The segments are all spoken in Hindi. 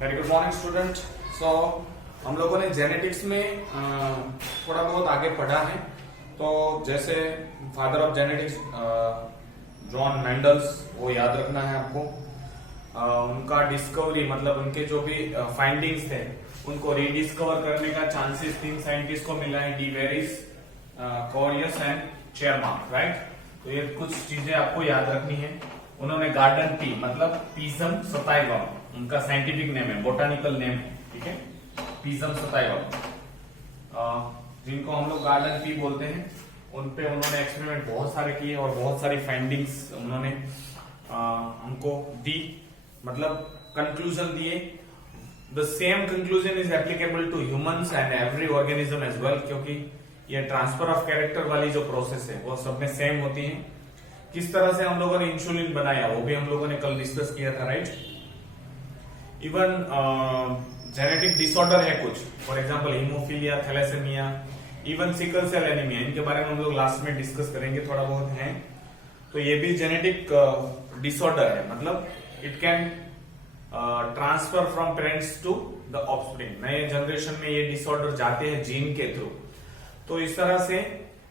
Very good morning student. So हम लोगों ने जेनेटिक्स में थोड़ा बहुत आगे पढ़ा है। तो जैसे father of genetics John Mendel's, वो याद रखना है आपको। उनका डिस्कवरी मतलब उनके जो भी फाइंडिंग्स थे उनको रीडिस्कवर करने का चांसेस 3 साइंटिस्ट को मिला है, डी वेरिस, कोरियस एंड चेयरमार्क, राइट। तो ये कुछ चीजें आपको याद रखनी है। उन्होंने गार्डन पी मतलब पीजम सताइवम, उनका साइंटिफिक नेम है, बोटानिकल नेम है, ठीक है, पीजम सताइवम, जिनको हम लोग गार्डन पी बोलते हैं। उनपे उन्होंने एक्सपेरिमेंट बहुत सारे किए और बहुत सारी फाइंडिंग्स उन्होंने हमको दी, मतलब कंक्लूजन दिए। The same conclusion is applicable to humans and every organism as well, क्योंकि ये ट्रांसफर ऑफ कैरेक्टर वाली जो प्रोसेस है वो सब में सेम होती है। किस तरह से हम लोगों ने इंसुलिन बनाया वो भी हम लोगों ने कल डिस्कस किया था, राइट। इवन जेनेटिक डिसऑर्डर है कुछ, for example haemophilia, thalassaemia, even sickle cell anaemia, इनके बारे में हम लोग लास्ट में डिस्कस करेंगे, थोड़ा बहुत है। तो ये भी जेनेटिक डिसऑर्डर है, मतलब it can transfer from parents to the offspring. नए जनरेशन में ये डिसऑर्डर जाते हैं जीन के थ्रू। तो इस तरह से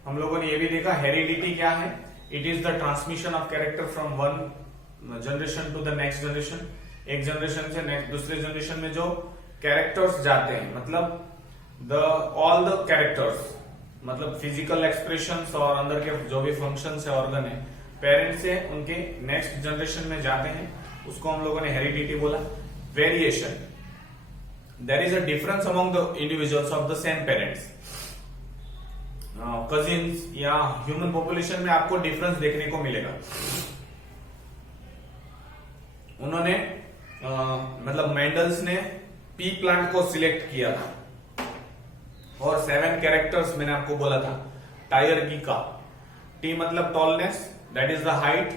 हम लोगों ने ये भी देखा हेरिडिटी क्या है। It is the transmission of character from one generation to the next generation. एक जनरेशन से नेक्स्ट दूसरे जनरेशन में जो कैरेक्टर्स जाते हैं, मतलब ऑल द कैरेक्टर्स, मतलब फिजिकल एक्सप्रेशंस और अंदर के जो भी फंक्शंस है, ऑर्गन है, पेरेंट्स से उनके नेक्स्ट जनरेशन में जाते हैं, उसको हम लोगों ने हेरिडिटी बोला। Variation, there is a difference among the individuals of the same parents. Cousins या ह्यूमन पॉपुलेशन में आपको डिफरेंस देखने को मिलेगा। उन्होंने मतलब मेंडल्स ने पी प्लांट को सिलेक्ट किया था और 7 कैरेक्टर्स मैंने आपको बोला था टायर की का। टी मतलब tallness, that is the height.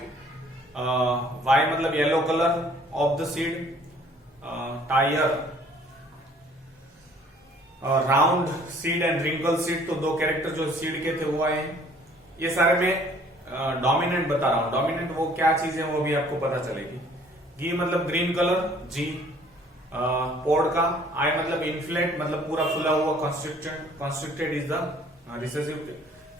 Y मतलब yellow colour of the seed. टायर, round seed and wrinkle seed, तो 2 कैरेक्टर जो सीड के थे वो आए हैं। ये सारे में डोमिनेंट बता रहा हूं। डोमिनेंट वो क्या चीज है वो भी आपको पता चलेगी। गी मतलब ग्रीन कलर, जी पोर्ड का। आई मतलब इन्फ्लेट मतलब पूरा फुला हुआ, constricted is the recessive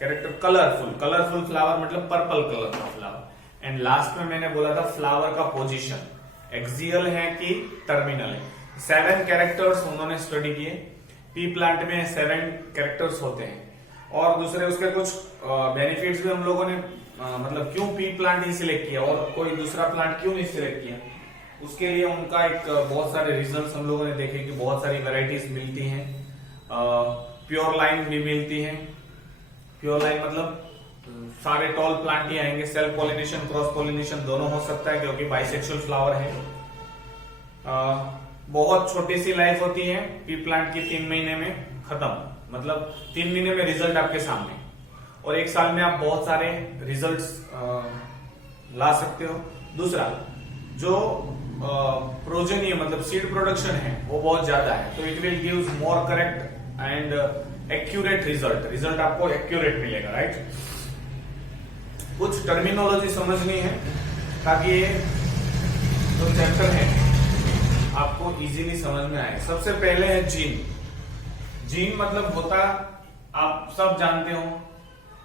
character. Colourful, colourful flower मतलब पर्पल कलर का फ्लावर। एंड लास्ट में मैंने बोला था फ्लावर का पोजीशन एक्सियल है कि टर्मिनल है। 7 कैरेक्टर्स उन्होंने स्टडी किए। पी प्लांट में 7 कैरेक्टर्स होते हैं और दूसरे उसके कुछ बेनिफिट्स भी हम लोगों ने मतलब क्यों पी प्लांट ही सिलेक्ट किया और कोई दूसरा प्लांट क्यों नहीं सिलेक्ट किया, उसके लिए उनका एक बहुत सारे रीजंस हम लोगों ने देखे कि बहुत सारी वैरायटीज मिलती हैं। प्योर लाइन भी मिलती है। प्योर लाइन मतलब सारे टॉल प्लांट ही आएंगे। सेल्फ पॉलिनेशन, क्रॉस पॉलिनेशन दोनों हो सकता है क्योंकि बाइसेक्सुअल फ्लावर है। बहुत छोटी सी लाइफ होती है पी प्लांट की, 3 महीने में खत्म, मतलब 3 महीने में रिजल्ट आपके सामने, और 1 साल में आप बहुत सारे रिजल्ट्स ला सकते हो। दूसरा जो प्रोजेनी मतलब सीड प्रोडक्शन है वो बहुत ज्यादा है, तो it will gives more correct and accurate result आपको एक्यूरेट मिलेगा, राइट। कुछ टर्मिनोलॉजी समझनी है ताकि ये जो चैप्टर है आपको इजीली समझ में आए। सबसे पहले है जीन। जीन मतलब होता, आप सब जानते हो,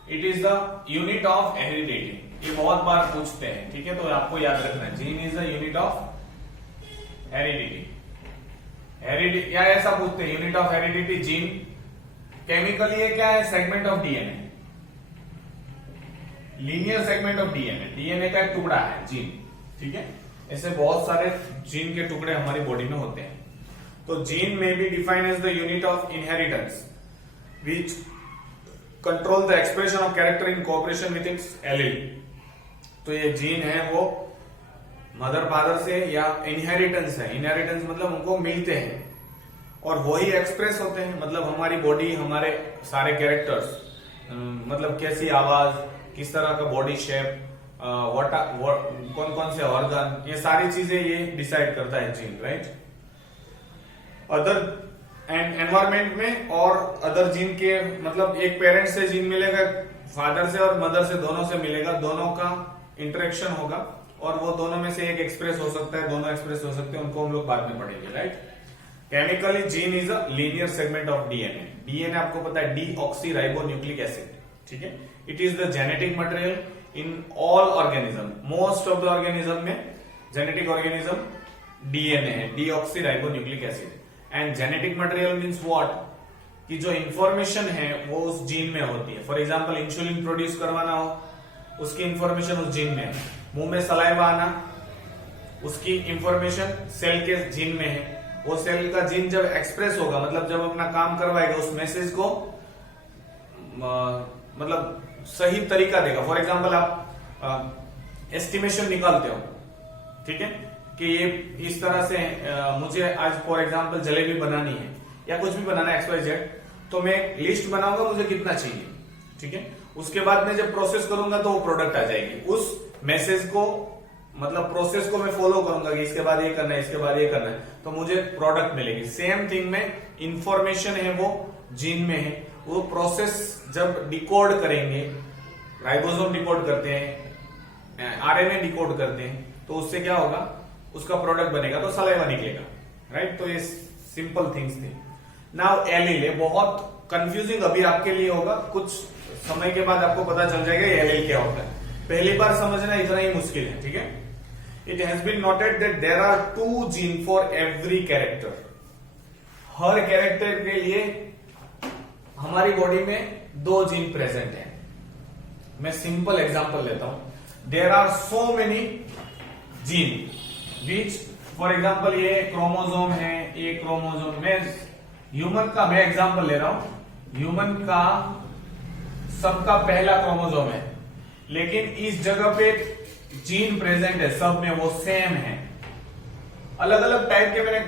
it is the unit of heredity. ये बहुत बार पूछते हैं, ठीक है, तो आपको याद रखना है gene is the unit of heredity. Heredity या ऐसा पूछते हैं unit of heredity gene. Chemically ये क्या है? Segment of DNA, linear segment of DNA. DNA का एक टुकड़ा है जीन, ठीक है। ऐसे बहुत सारे जीन के टुकड़े हमारी बॉडी में होते हैं। तो जीन में be defined as the unit of inheritance which control the expression of character in cooperation with its allele. तो ये जीन है वो मदर फादर से या इनहेरिटेंस है। इनहेरिटेंस मतलब उनको मिलते हैं और वही एक्सप्रेस होते हैं, मतलब हमारी बॉडी, हमारे सारे कैरेक्टर्स, मतलब कैसी आवाज, किस तरह का बॉडी शेप, कौन कौन से ऑर्गन, ये सारी चीजें ये डिसाइड करता है gene, right. Other and environment में और अदर जीन के मतलब एक पेरेंट से जीन मिलेगा, फादर से और मदर से, दोनों से मिलेगा, दोनों का इंटरेक्शन होगा और वो दोनों में से एक एक्सप्रेस हो सकता है, दोनों एक्सप्रेस हो सकते हैं, उनको हम लोग बाद में पढ़ेंगे, right. Chemically gene is a linear segment of DNA. DNA आपको पता है डीऑक्सीराइबोन्यूक्लिक एसिड, ठीक है। It is the genetic material in all organism, most of the organism में जेनेटिक ऑर्गेनिज्म डीएनए है, deoxyribonucleic acid. And genetic material means what, कि जो इंफॉर्मेशन है वो उस जीन में होती है। फॉर एग्जांपल इंसुलिन प्रोड्यूस करवाना हो, उसकी इंफॉर्मेशन उस जीन में है। मुंह में सलाइवा आना, उसकी इंफॉर्मेशन सेल के जीन में है। वो सेल का जीन जब एक्सप्रेस होगा, मतलब जब अपना काम करवाएगा, उस मैसेज को मतलब सही तरीका देगा। फॉर एग्जांपल आप एस्टिमेशन निकालते हो, ठीक है, कि ये इस तरह से मुझे आज फॉर एग्जांपल जलेबी बनानी है या कुछ भी बनाना है XYZ, तो मैं एक लिस्ट बनाऊंगा मुझे कितना चाहिए, ठीक है। उसके बाद मैं जब प्रोसेस करूंगा तो वो प्रोडक्ट आ जाएगी। उस मैसेज को मतलब प्रोसेस को मैं फॉलो करूंगा कि इसके बाद ये करना है, इसके बाद ये करना है, तो मुझे प्रोडक्ट मिलेगी। सेम थिंग में इंफॉर्मेशन है वो जीन में है, वो प्रोसेस जब डिकोड करेंगे, राइबोसोम डिकोड करते हैं, आरएनए डिकोड करते हैं, तो उससे क्या होगा, उसका प्रोडक्ट बनेगा, तो सलाइवा निकलेगा, राइट। तो ये सिंपल थिंग्स थी। नाउ एलील है, बहुत कंफ्यूजिंग अभी आपके लिए होगा, कुछ समय के बाद आपको पता चल जाएगा एलील क्या होता है। पहली बार समझना इतना ही मुश्किल है, ठीक है। It has been noted that there are 2 gene for every character. हर कैरेक्टर के लिए हमारी बॉडी में 2 जीन प्रेजेंट है। मैं सिंपल एग्जांपल लेता हूं। There are so many gene which, for example ये क्रोमोसोम है, ये क्रोमोसोम में ह्यूमन का मैं एग्जांपल ले रहा हूं। ह्यूमन का सबका पहला क्रोमोसोम है, लेकिन इस जगह पे जीन प्रेजेंट है, सब में वो सेम है। अलग अलग टाइप के मैंने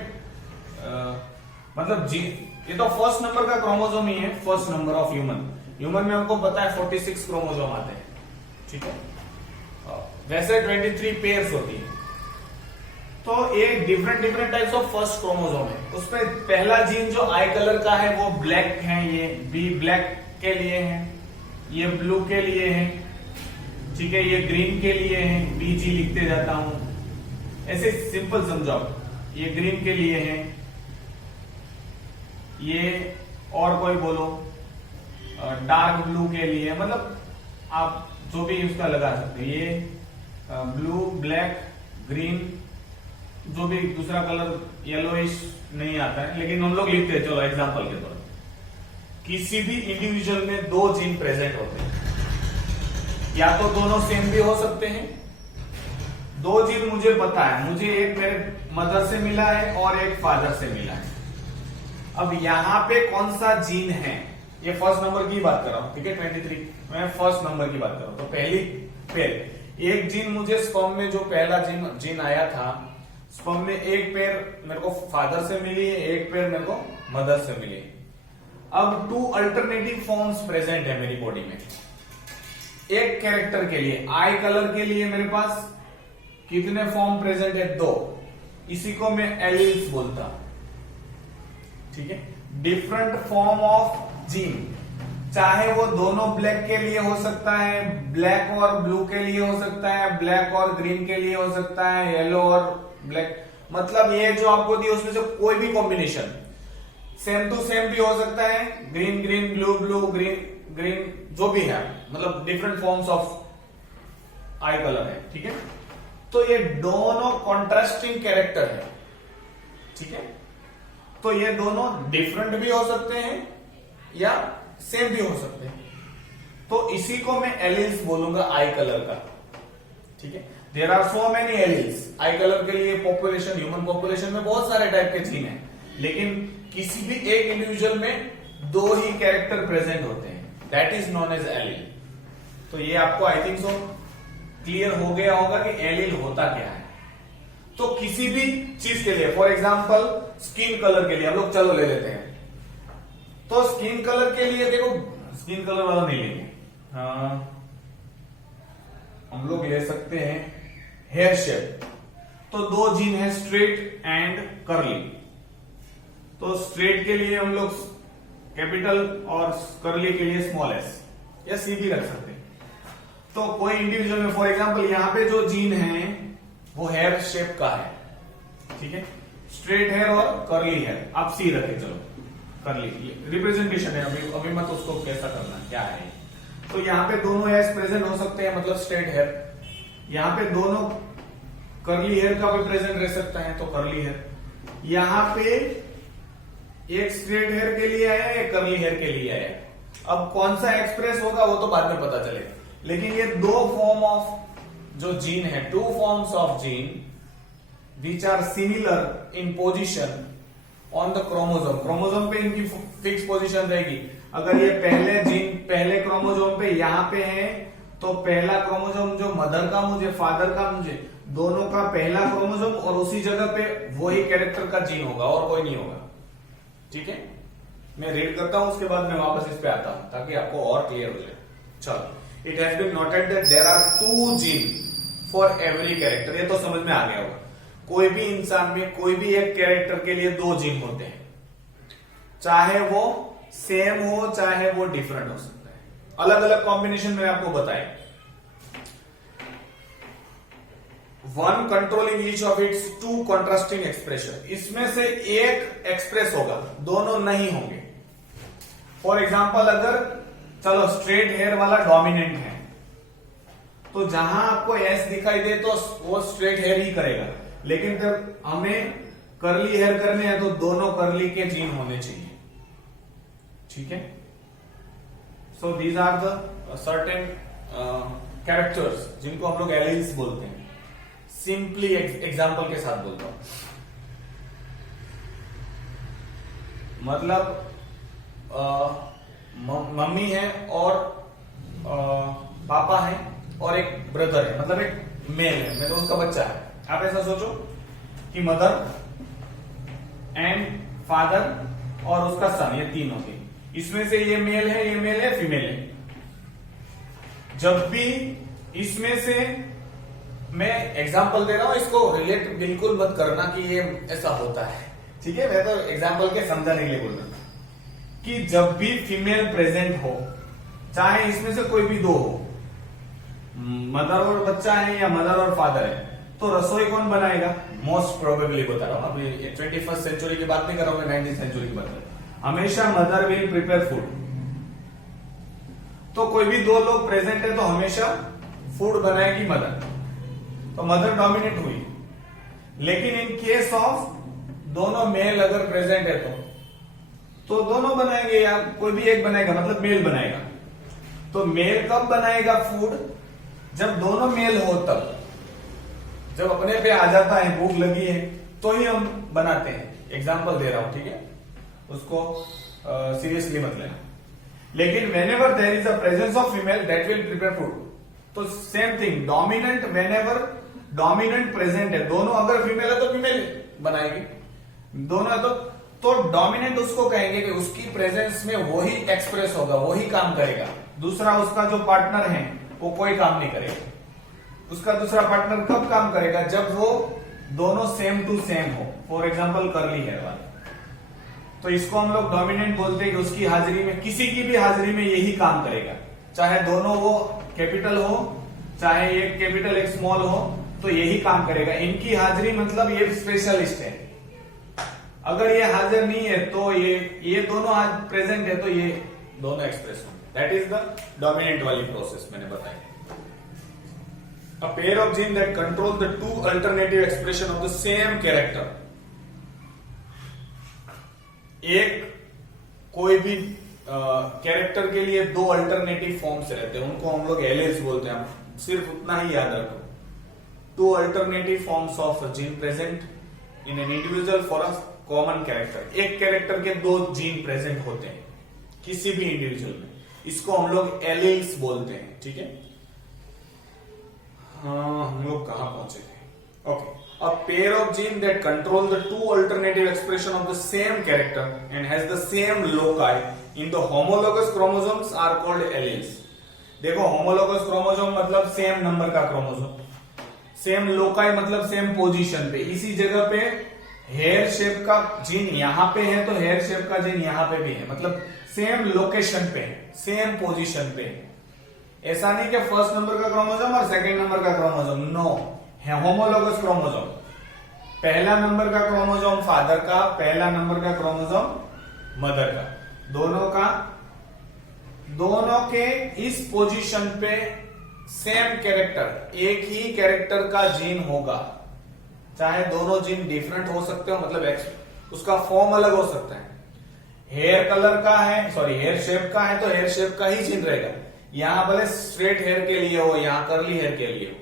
मतलब जीन, ये तो फर्स्ट नंबर का क्रोमोसोम ही है, first number of human. Human में हमको पता है 46 क्रोमोसोम आते हैं, ठीक है। वैसे 23 पेयर्स होती है। तो ये different types of first chromosome है। उसमें पहला जीन जो आई कलर का है वो ब्लैक है, ये बी ब्लैक के लिए है, ये ब्लू के लिए है, ठीक है, ये ग्रीन के लिए है, BG लिखते जाता हूं, ऐसे सिंपल समझाओ। ये ग्रीन के लिए है, ये और कोई बोलो डार्क ब्लू के लिए, मतलब आप जो भी उसका लगा सकते हो। ये ब्लू, ब्लैक, ग्रीन, जो भी दूसरा कलर येलोइश नहीं आता है, लेकिन हम लोग लिखते हैं, चलो एग्जांपल के तौर पर। किसी भी इंडिविजुअल में 2 जीन प्रेजेंट होते हैं, या तो दोनों सेम भी हो सकते हैं। 2 जीन मुझे पता है, मुझे एक मेरे मदर से मिला है और एक फादर से मिला है। अब यहां पे कौन सा जीन है, ये फर्स्ट नंबर की बात कर रहा हूं, ठीक है, 23 मैं फर्स्ट नंबर की बात कर रहा हूं। तो पहली पेयर, एक जीन मुझे स्पर्म में जो पहला जीन आया था, स्पर्म में एक पेयर मेरे को फादर से मिली है, एक पेयर मेरे को मदर से मिली है। अब 2 अल्टरनेटिव फॉर्म्स प्रेजेंट है मेरी बॉडी में। एक कैरेक्टर के लिए, आई कलर के लिए मेरे पास कितने फॉर्म प्रेजेंट है, 2। इसी को मैं एलील्स बोलता, ठीक है। डिफरेंट फॉर्म ऑफ जीन, चाहे वो दोनों ब्लैक के लिए हो सकता है, ब्लैक और ब्लू के लिए हो सकता है, ब्लैक और ग्रीन के लिए हो सकता है, येलो और ब्लैक, मतलब ये जो आपको दिया उसमें से कोई भी कॉम्बिनेशन, सेम टू सेम भी हो सकता है, green green, blue blue, green green, जो भी है, मतलब different forms of I colour है, ठीक है। तो ये दोनों कॉन्ट्रास्टिंग कैरेक्टर है, ठीक है। तो ये दोनों डिफरेंट भी हो सकते हैं या सेम भी हो सकते हैं। तो इसी को मैं एलील्स बोलूंगा आई कलर का, ठीक है। There are so many alleles. Eye colour के लिए पॉपुलेशन, ह्यूमन पॉपुलेशन में बहुत सारे टाइप के जीन है, लेकिन किसी भी एक इंडिविजुअल में 2 ही कैरेक्टर प्रेजेंट होते हैं, that is known as allele. तो ये आपको आई थिंक सो क्लियर हो गया होगा कि एलील होता क्या है। तो किसी भी चीज के लिए, फॉर एग्जाम्पल स्किन कलर के लिए हम लोग चलो ले लेते हैं, तो स्किन कलर के लिए देखो, स्किन कलर वाला नहीं लेंगे, हम लोग ले सकते हैं हेयर शेप। तो 2 जीन है, स्ट्रेट एंड कर्ली। तो स्ट्रेट के लिए हम लोग कैपिटल और कर्ली के लिए स्मॉल s या C भी रख सकते हैं। तो कोई इंडिविजुअल में, फॉर एग्जांपल यहाँ पे जो जीन है वो हेयर शेप का है, ठीक है, स्ट्रेट हेयर और कर्ली हेयर, आप सी रखे, चलो कर्ली रिप्रेजेंटेशन है, अभी मत उसको कैसा करना क्या है। तो यहाँ पे दोनों हेयर्स प्रेजेंट हो सकते हैं, मतलब स्ट्रेट हेयर, यहाँ पे दोनों कर्ली हेयर का भी प्रेजेंट रह सकता है, तो कर्ली हेयर, यहाँ पे एक स्ट्रेट हेयर के लिए आया, एक कर्ली हेयर के लिए आया। अब कौन सा एक्सप्रेस होगा वो तो बाद में पता चलेगा, लेकिन ये दो फॉर्म ऑफ जो जीन है, two forms of gene which are similar in position on the chromosome, chromosome पे इनकी फिक्स पोजीशन रहेगी। अगर ये पहले जीन पहले क्रोमोसोम पे यहाँ पे है, तो पहला क्रोमोसोम जो मदर का मुझे, फादर का मुझे, दोनों का पहला क्रोमोसोम और उसी जगह पे वही कैरेक्टर का जीन होगा और कोई नहीं होगा, ठीक है। मैं रीड करता हूं, उसके बाद मैं वापस इस पे आता हूं ताकि आपको और क्लियर हो जाए। चलो, it has been noted that there are 2 gene for every character, ये तो समझ में आ गया होगा। कोई भी इंसान में कोई भी एक कैरेक्टर के लिए 2 जीन होते हैं, चाहे वो सेम हो चाहे वो डिफरेंट हो सकता है, अलग अलग कॉम्बिनेशन में आपको बताएं। 1 controlling each of its 2 contrasting expression, इसमें से एक एक्सप्रेस होगा, दोनों नहीं होंगे। फॉर एग्जाम्पल, अगर चलो स्ट्रेट हेयर वाला डोमिनेंट है, तो जहां आपको एस दिखाई दे तो वो स्ट्रेट हेयर ही करेगा, लेकिन जब हमें कर्ली हेयर करने हैं तो दोनों कर्ली के जीन होने चाहिए, ठीक है। So these are the certain characters जिनको हम लोग एलील्स बोलते हैं। सिंपली एग्जांपल के साथ बोलता हूं, मतलब मम्मी है और पापा है और एक ब्रदर है, मतलब एक मेल है, मेरे उसका बच्चा है। आप ऐसा सोचो कि मदर एंड फादर और उसका सन, ये तीन होते हैं। इसमें से ये मेल है, ये मेल है, फीमेल है। जब भी इसमें से, मैं एग्जांपल दे रहा हूं, इसको रिलेट बिल्कुल मत करना कि ये ऐसा होता है, ठीक है। मैं तो एग्जांपल के समझाने के लिए बोल रहा हूं कि जब भी फीमेल प्रेजेंट हो, चाहे इसमें से कोई भी 2 हो, मदर और बच्चा है या मदर और फादर है, तो रसोई कौन बनाएगा? मोस्ट प्रोबेबली बता रहा हूं, अभी 21st सेंचुरी की बात नहीं कर रहा हूं, 19th सेंचुरी की बात कर रहा हूं। हमेशा मदर विल प्रिपेयर फूड। तो कोई भी 2 लोग प्रेजेंट है तो हमेशा फूड बनाएगी मदर, तो मदर डोमिनेट हुई। लेकिन इन केस ऑफ दोनों मेल अगर प्रेजेंट है तो दोनों बनाएंगे या कोई भी एक बनाएगा, मतलब मेल बनाएगा। तो मेल कब बनाएगा फूड? जब दोनों मेल हो तब, जब अपने पे आ जाता है, भूख लगी है, तो ही हम बनाते हैं। एग्जांपल दे रहा हूं, ठीक है, उसको सीरियसली मत लेना। लेकिन whenever there is a presence of female that will prepare food, तो same thing, dominant whenever dominant present है, दोनों अगर फीमेल है तो फीमेल बनाएगी, दोनों है तो डोमिनेंट उसको कहेंगे कि उसकी प्रेजेंस में वही एक्सप्रेस होगा, वही काम करेगा। दूसरा उसका जो पार्टनर है वो कोई काम नहीं करेगा। उसका दूसरा पार्टनर कब काम करेगा? जब वो दोनों सेम टू सेम हो। फॉर एग्जाम्पल कर्ली हेयर वाला, तो इसको हम लोग डोमिनेंट बोलते हैं कि उसकी हाजिरी में, किसी की भी हाजिरी में यही काम करेगा, चाहे दोनों वो कैपिटल हो, चाहे एक कैपिटल एक स्मॉल हो, तो यही काम करेगा। इनकी हाजिरी मतलब ये स्पेशलिस्ट है। अगर ये हाजिर नहीं है तो ये दोनों आज प्रेजेंट है तो ये दोनों एक्सप्रेस होंगे। दैट इज द डोमिनेंट वाली प्रोसेस मैंने बताई। A pair of genes that control the 2 alternative expression of the same character. एक कोई भी कैरेक्टर के लिए 2 अल्टरनेटिव फॉर्म्स रहते हैं, उनको हम लोग एलेल्स बोलते हैं। सिर्फ उतना ही याद रखो, 2 alternative forms of gene present in an individual for a common character. एक कैरेक्टर के 2 जीन प्रेजेंट होते हैं किसी भी इंडिविजुअल में, इसको हम लोग एलेल्स बोलते हैं, ठीक है। हम लोग कहां पहुंचे थे? Okay, a pair of genes that control the 2 alternative expression of the same character and has the same loci in the homologous chromosomes are called alleles. देखो, homologous chromosome मतलब सेम नंबर का क्रोमोसोम, सेम लोकाई मतलब सेम पोजीशन पे, इसी जगह पे हेयर शेप का जीन यहां पे है तो हेयर शेप का जीन यहां पे भी है, मतलब सेम लोकेशन पे है, सेम पोजीशन पे है। ऐसा नहीं कि फर्स्ट नंबर का क्रोमोसोम और सेकंड नंबर का क्रोमोसोम, नो, है होमोलोगस क्रोमोसोम। पहला नंबर का क्रोमोसोम फादर का, पहला नंबर का क्रोमोसोम मदर का, दोनों के इस पोजीशन पे सेम कैरेक्टर, एक ही कैरेक्टर का जीन होगा। चाहे दोनों जीन डिफरेंट हो सकते हो, मतलब उसका फॉर्म अलग हो सकता है। हेयर कलर का है, सॉरी हेयर शेप का है तो हेयर शेप का ही जीन रहेगा। यहां भले स्ट्रेट हेयर के लिए हो, यहां कर्ली हेयर के लिए हो।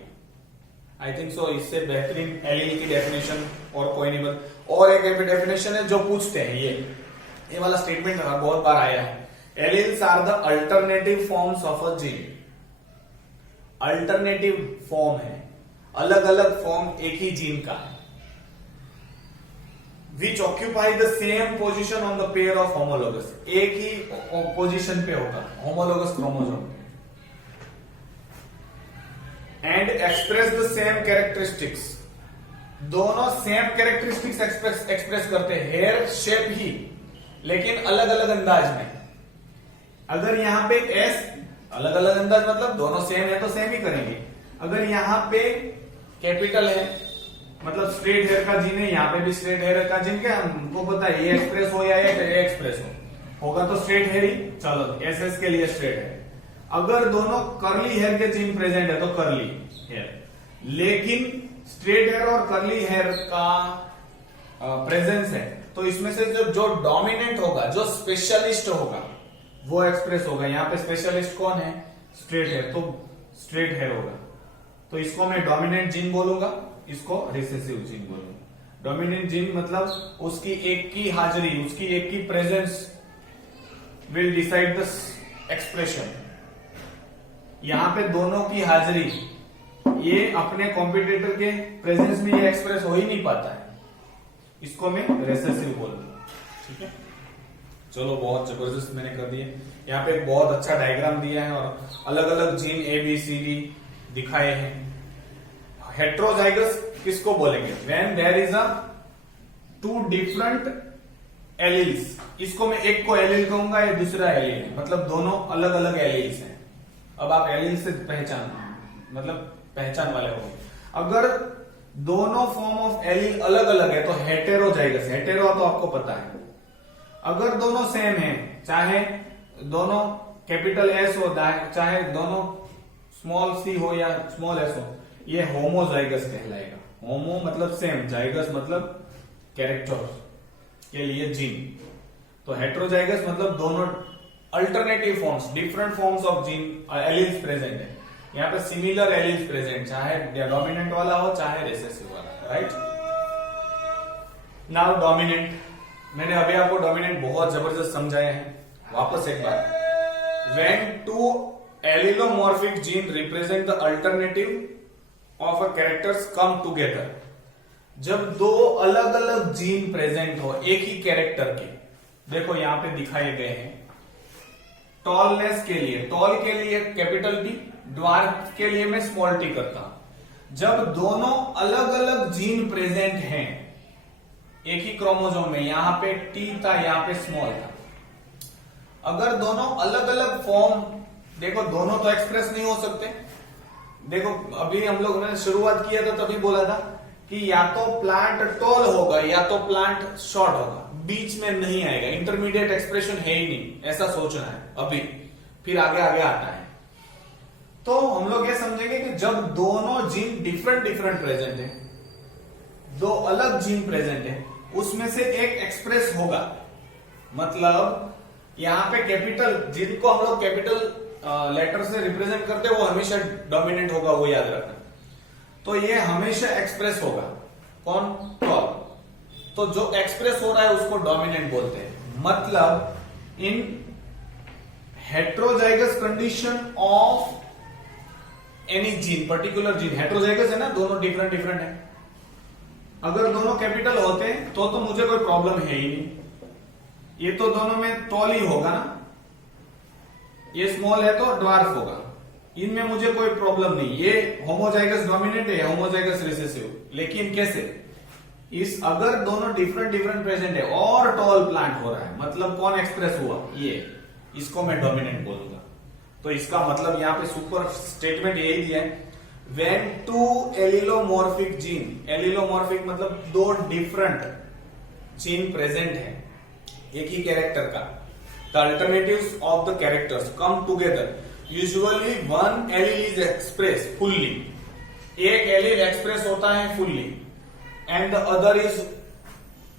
आई थिंक सो इससे बेहतरीन एलील की डेफिनेशन और कोई नहीं बता। और एक डेफिनेशन है जो पूछते हैं, ये वाला स्टेटमेंट बहुत बार आया है, alleles are the alternative forms of a gene. Alternative form है, अलग अलग फॉर्म एक ही जीन का है, which occupy the same position on the pair of homologous, एक ही पोजिशन पे होगा homologous chromosome, and express the same characteristics, दोनों सेम कैरेक्टरिस्टिक्स एक्सप्रेस करते हैं, हेयर शेप ही लेकिन अलग अलग अंदाज में। अगर यहां पे एस अलग अलग अंदाज मतलब दोनों सेम है तो सेम ही करेंगे। अगर यहां पे कैपिटल है मतलब स्ट्रेट हेयर का जीन है, यहां पे भी स्ट्रेट हेयर का जीन, क्या हमको पता है ये एक्सप्रेस हो या ये एक्सप्रेस होगा तो स्ट्रेट हेयर ही, चलो एस के लिए स्ट्रेट है। अगर दोनों कर्ली हेयर के जीन प्रेजेंट है तो कर्ली हेयर, लेकिन स्ट्रेट हेयर और कर्ली हेयर का प्रेजेंस है तो इसमें से जो डोमिनेंट होगा, जो स्पेशलिस्ट होगा वो एक्सप्रेस होगा। यहां पे स्पेशलिस्ट कौन है? स्ट्रेट हेयर, तो स्ट्रेट हेयर होगा, तो इसको मैं डोमिनेंट जीन बोलूंगा, इसको रिसेसिव जीन बोलूंगा। डोमिनेंट जीन मतलब उसकी एक की हाजिरी, उसकी एक की presence will decide the expression. यहां पे दोनों की हाजिरी, ये अपने कॉम्पिटिटर के प्रेजेंस में ये एक्सप्रेस हो ही नहीं पाता है, इसको मैं रिसेसिव बोलूंगा। ठीक है, चलो बहुत जबरदस्त मैंने कर दिया। यहाँ पे एक बहुत अच्छा डायग्राम दिया है और अलग अलग gene A B C D दिखाए हैं। हेट्रोजाइगस किसको बोलेंगे? When there is a two different alleles, इसको मैं एक को एलील कहूंगा, ये दूसरा एलील है, मतलब दोनों अलग अलग एलील्स हैं। अब आप एलील से पहचान वाले हो। अगर दोनों फॉर्म ऑफ एलील अलग अलग है तो हेटेरोजाइगस, हेटेरो तो आपको पता है। अगर दोनों सेम है, चाहे दोनों कैपिटल एस हो, चाहे दोनों स्मॉल सी हो या स्मॉल एस हो, ये होमोजाइगस कहलाएगा। होमो मतलब सेम, जाइगस मतलब कैरेक्टर के लिए जीन। तो हेट्रोजाइगस मतलब दोनों alternative forms, different forms of gene alleles present है। यहाँ पे सिमिलर एलील्स प्रेजेंट, चाहे डोमिनेंट वाला हो चाहे रिसेसिव वाला, राइट। नाउ डोमिनेंट, मैंने अभी आपको डोमिनेंट बहुत जबरदस्त समझाया है, वापस एक बार। When two allelomorphic gene represent the alternative of a characters come together, जब दो अलग अलग जीन प्रेजेंट हो एक ही कैरेक्टर के, देखो यहां पे दिखाए गए हैं। टॉलनेस के लिए, टॉल के लिए कैपिटल टी, ड्वार्फ के लिए मैं स्मॉल टी करता हूं। जब दोनों अलग अलग जीन प्रेजेंट हैं एक ही क्रोमोसोम में, यहां पे टी था, यहां पे स्मॉल था, अगर दोनों अलग अलग फॉर्म, देखो दोनों तो एक्सप्रेस नहीं हो सकते। देखो अभी हम लोग ने शुरुआत किया था तभी बोला था कि या तो प्लांट टॉल होगा या तो प्लांट शॉर्ट होगा, बीच में नहीं आएगा, इंटरमीडिएट एक्सप्रेशन है ही नहीं, ऐसा सोचना है अभी, फिर आगे आगे आता है। तो हम लोग ये समझेंगे कि जब दोनों जीन डिफरेंट प्रेजेंट है, दो अलग जीन प्रेजेंट है, उसमें से एक एक्सप्रेस होगा, मतलब यहां पे कैपिटल, जिनको हम लोग कैपिटल लेटर से रिप्रेजेंट करते हैं वो हमेशा डोमिनेंट होगा, वो याद रखना। तो ये हमेशा एक्सप्रेस होगा, कौन? टॉल। तो जो एक्सप्रेस हो रहा है उसको डोमिनेंट बोलते हैं। मतलब इन heterozygous condition of any gene, particular gene, heterozygous है ना, दोनों डिफरेंट है। अगर दोनों कैपिटल होते तो मुझे कोई प्रॉब्लम है ही नहीं, ये तो दोनों में टॉल ही होगा ना, ये स्मॉल है तो ड्वार्फ होगा, इनमें मुझे कोई प्रॉब्लम नहीं। ये होमोजाइगस डोमिनेंट है, होमोजाइगस रिसेसिव, लेकिन कैसे? इस अगर दोनों डिफरेंट प्रेजेंट है और टॉल प्लांट हो रहा है, मतलब कौन एक्सप्रेस हुआ? ये, इसको मैं डोमिनेंट बोलूंगा। तो इसका मतलब यहाँ पे सुपर स्टेटमेंट यही दिया है, व्हेन टू एलिलोमॉर्फिक जीन, एलिलोमॉर्फिक मतलब दो डिफरेंट जीन प्रेजेंट है एक ही कैरेक्टर का, the alternatives of the characters come together, usually one allele is express fully, एक एलील एक्सप्रेस होता है fully and the other is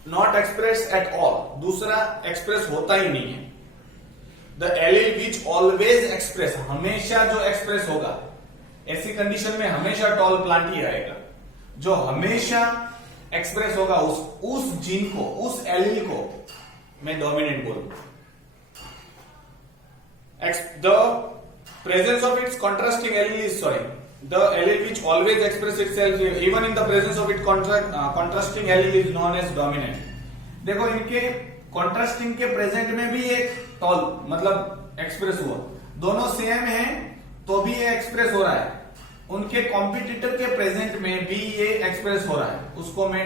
not express at all, दूसरा एक्सप्रेस होता ही नहीं है। The allele which always express, हमेशा जो एक्सप्रेस होगा, ऐसी कंडीशन में हमेशा टॉल प्लांट ही रहेगा, जो हमेशा एक्सप्रेस होगा उस जीन को, उस एलील को मैं डोमिनेंट बोलूंगा। The presence of it's contrasting allele is, sorry, the allele which always express itself even in the presence of its contrasting allele is known as dominant। देखो इनके contrasting के प्रेजेंट में भी एक टॉल मतलब एक्सप्रेस हुआ, दोनों सेम हैं तो भी ये एक्सप्रेस हो रहा है, उनके कॉम्पिटिटर के प्रेजेंट में भी ये एक्सप्रेस हो रहा है, उसको मैं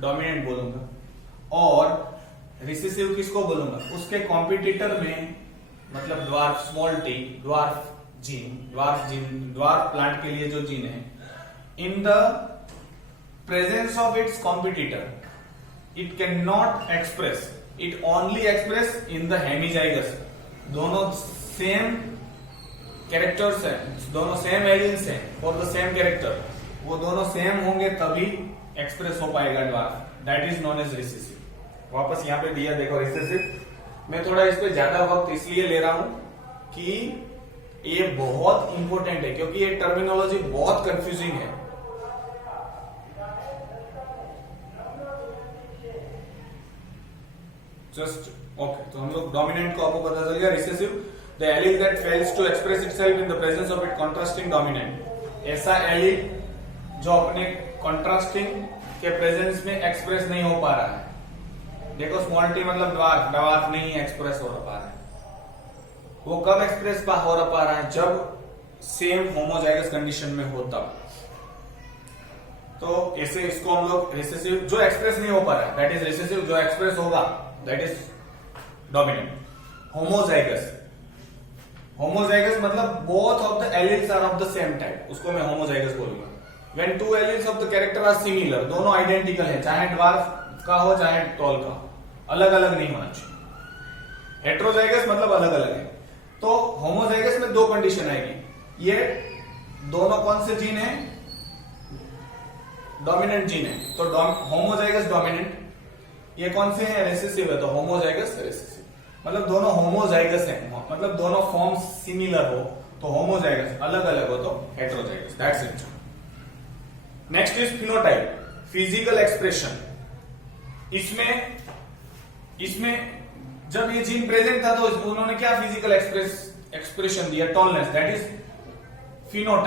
डोमिनेंट बोलूंगा। और रिसेसिव किसको बोलूंगा, उसके कॉम्पिटिटर में मतलब dwarf, small t, dwarf gene, dwarf plant के लिए जो जीन है, in the presence of its competitor it can not express, it only express in the hemizygous, दोनों सेम कैरेक्टर्स हैं, दोनों सेम एलियंस हैं फॉर द सेम कैरेक्टर, वो दोनों सेम होंगे तभी एक्सप्रेस हो पाएगा dwarf, that is known as recessive. वापस यहां पे दिया देखो रिसेसिव, मैं थोड़ा इस पे ज्यादा वक्त इसलिए ले रहा हूं कि ये बहुत इंपॉर्टेंट है, क्योंकि ये टर्मिनोलॉजी बहुत कंफ्यूजिंग है। जस्ट ओके, तो हम लोग डोमिनेंट को आपको पता चल गया। Recessive, the allele that fails to express itself in the presence of it contrasting dominant, ऐसा एलील जो अपने कॉन्ट्रास्टिंग के प्रेजेंस में एक्सप्रेस नहीं हो पा रहा है। देखो स्मॉल टी मतलब ड्वार्फ नहीं एक्सप्रेस हो पा रहा है, वो कब एक्सप्रेस हो पा रहा है, जब सेम होमोजाइगस कंडीशन में हो तब। तो ऐसे इसको हम लोग रिसेसिव, जो एक्सप्रेस नहीं हो पा रहा है दैट इज रिसेसिव, जो एक्सप्रेस होगा that is dominant. Homozygous, homozygous मतलब both of the alleles are of the same type, उसको मैं होमोजाइगस बोलूंगा। When two alleles of the character are similar, दोनों आइडेंटिकल है, चाहे ड्वार्फ का हो चाहे टॉल का, अलग अलग नहीं होना चाहिए। हेट्रोजाइगस मतलब अलग अलग है। तो होमोजाइगस में दो कंडीशन आएगी, ये दोनों कौन से जीन है, डोमिनेंट जीन है, तो होमोजाइगस डोमिनेंट। ये कौन से हैं, रिसेसिव है, तो होमोजाइगस रिसेसिव, मतलब दोनों होमोजाइगस हैं, मतलब दोनों फॉर्म सिमिलर हो तो होमोजाइगस, अलग अलग हो तो heterozygous, that's it. Next is phenotype, physical expression. इसमें जब ये जीन प्रेजेंट था तो उन्होंने क्या फिजिकल एक्सप्रेशन दिया, टॉलनेस, दैट इज फिनोटाइप।